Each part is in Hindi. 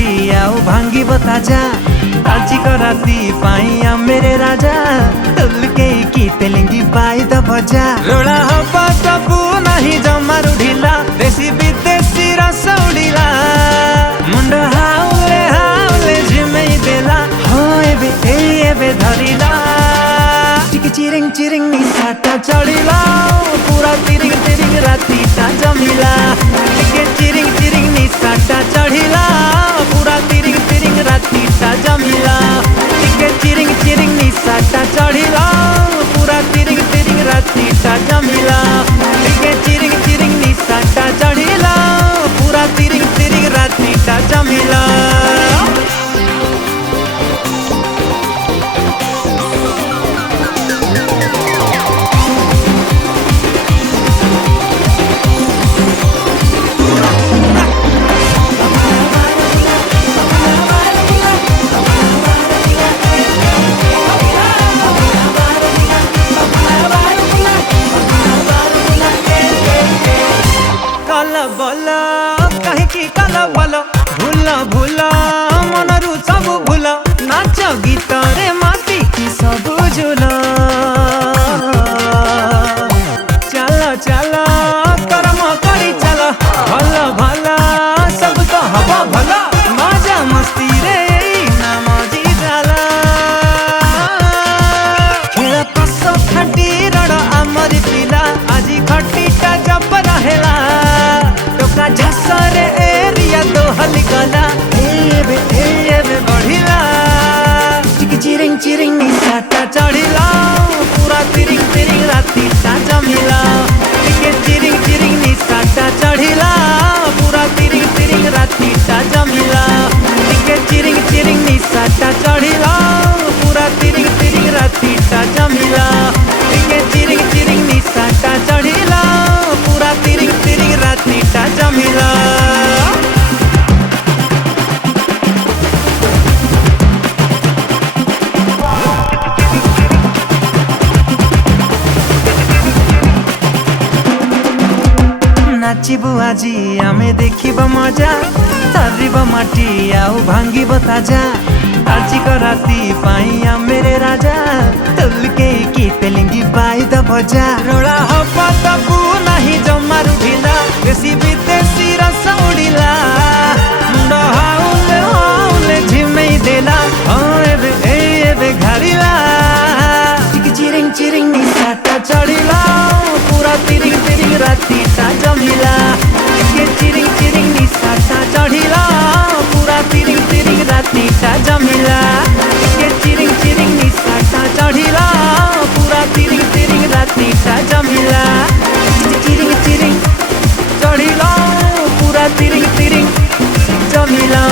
माटी आउ भांगी बताजा आजी कराती पाइया मेरे राजा तुलके की तेलिंगी पाई द भजा रोड़ा हवा तबु नहीं जमारू ढीला देसी विदेशी रस उड़ीला मुंड हाउले हाउले झिमेई देला हो एबे धरिला टिके चिरिंग चिरिंग निसाटा चढ़िला पूरा तिरिंग तिरिंग रातीटा जमिला टिके चिरिंग चिरिंग निसाटा चढ़िला पूरा तिरिंग तिरिंग रातीटा जमिला टिके चिरिंग चिरिंग निसाटा चढ़िला पूरा तिरिंग तिरिंग रातीटा जमिला टिके चिरिंग चिरिंग निसाटा चढ़िला पूरा तिरिंग तिरिंग रातीटा जमिला भूला भूला मनरु सब भूला नाच गीत रे माटी की सब झूला चला चला कर्म करी चला भला भला सब तो हवा भला मजा मस्ती रे ना मजी जाला खेल कस खटी रड़ आमर पिला आजी खटीटा जब रहेला टोका झसरे एरिया दो हलिकला एबे बढ़िला टिके चिरिंग चिरिंग निसाटा चढ़िला पूरा तिरिंग तिरिंग रातीटा जमिला टिके चिरिंग चिरिंग निसाटा चढ़िला पूरा तिरिंग तिरिंग रातीटा जमिला टिके चिरिंग चिरिंग निसाटा चढ़िला पूरा तिरिंग तिरिंग रातीटा जमिला टिके चिरिंग चिरिंग निसाटा चढ़िला पूरा तिरिंग तिरिंग रातीटा जमिला नाचिबु आजी आमे देखिब मजा तारिब माटी आउ भांगिब ताजा आजी कराती पाइया मेरे राजा तुलके की तेलिंगी पाई द भजा रोड़ा हवा तबु नहीं जमारू ढीला देसी विदेशी रस उड़ीला मुंड हाउले हाउले झिमेई देला हो एबे घरिला टिके चिरिंग चिरिंग निसाटा चढ़िला पूरा तिरिंग तिरिंग रातीटा जमिला टिके चिरिंग चिरिंग निसाटा चढ़िला पूरा तिरिंग तिरिंग रातीटा जमिला टिके चिरिंग चिरिंग निसाटा चढ़िला पूरा तिरिंग तिरिंग रातीटा जमिला चिरिंग चिरिंग चढ़िला पूरा तिरिंग तिरिंग जमिला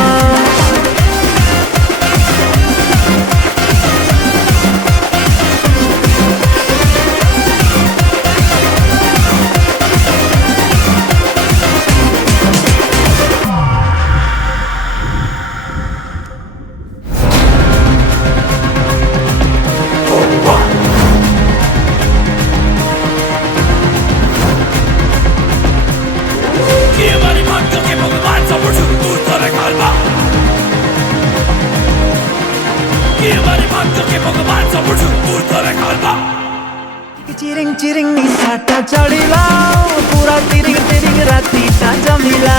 चिरिंग चिरिंग निसाटा चढ़िला पूरा तिरिंग तिरिंग रातीटा जमिला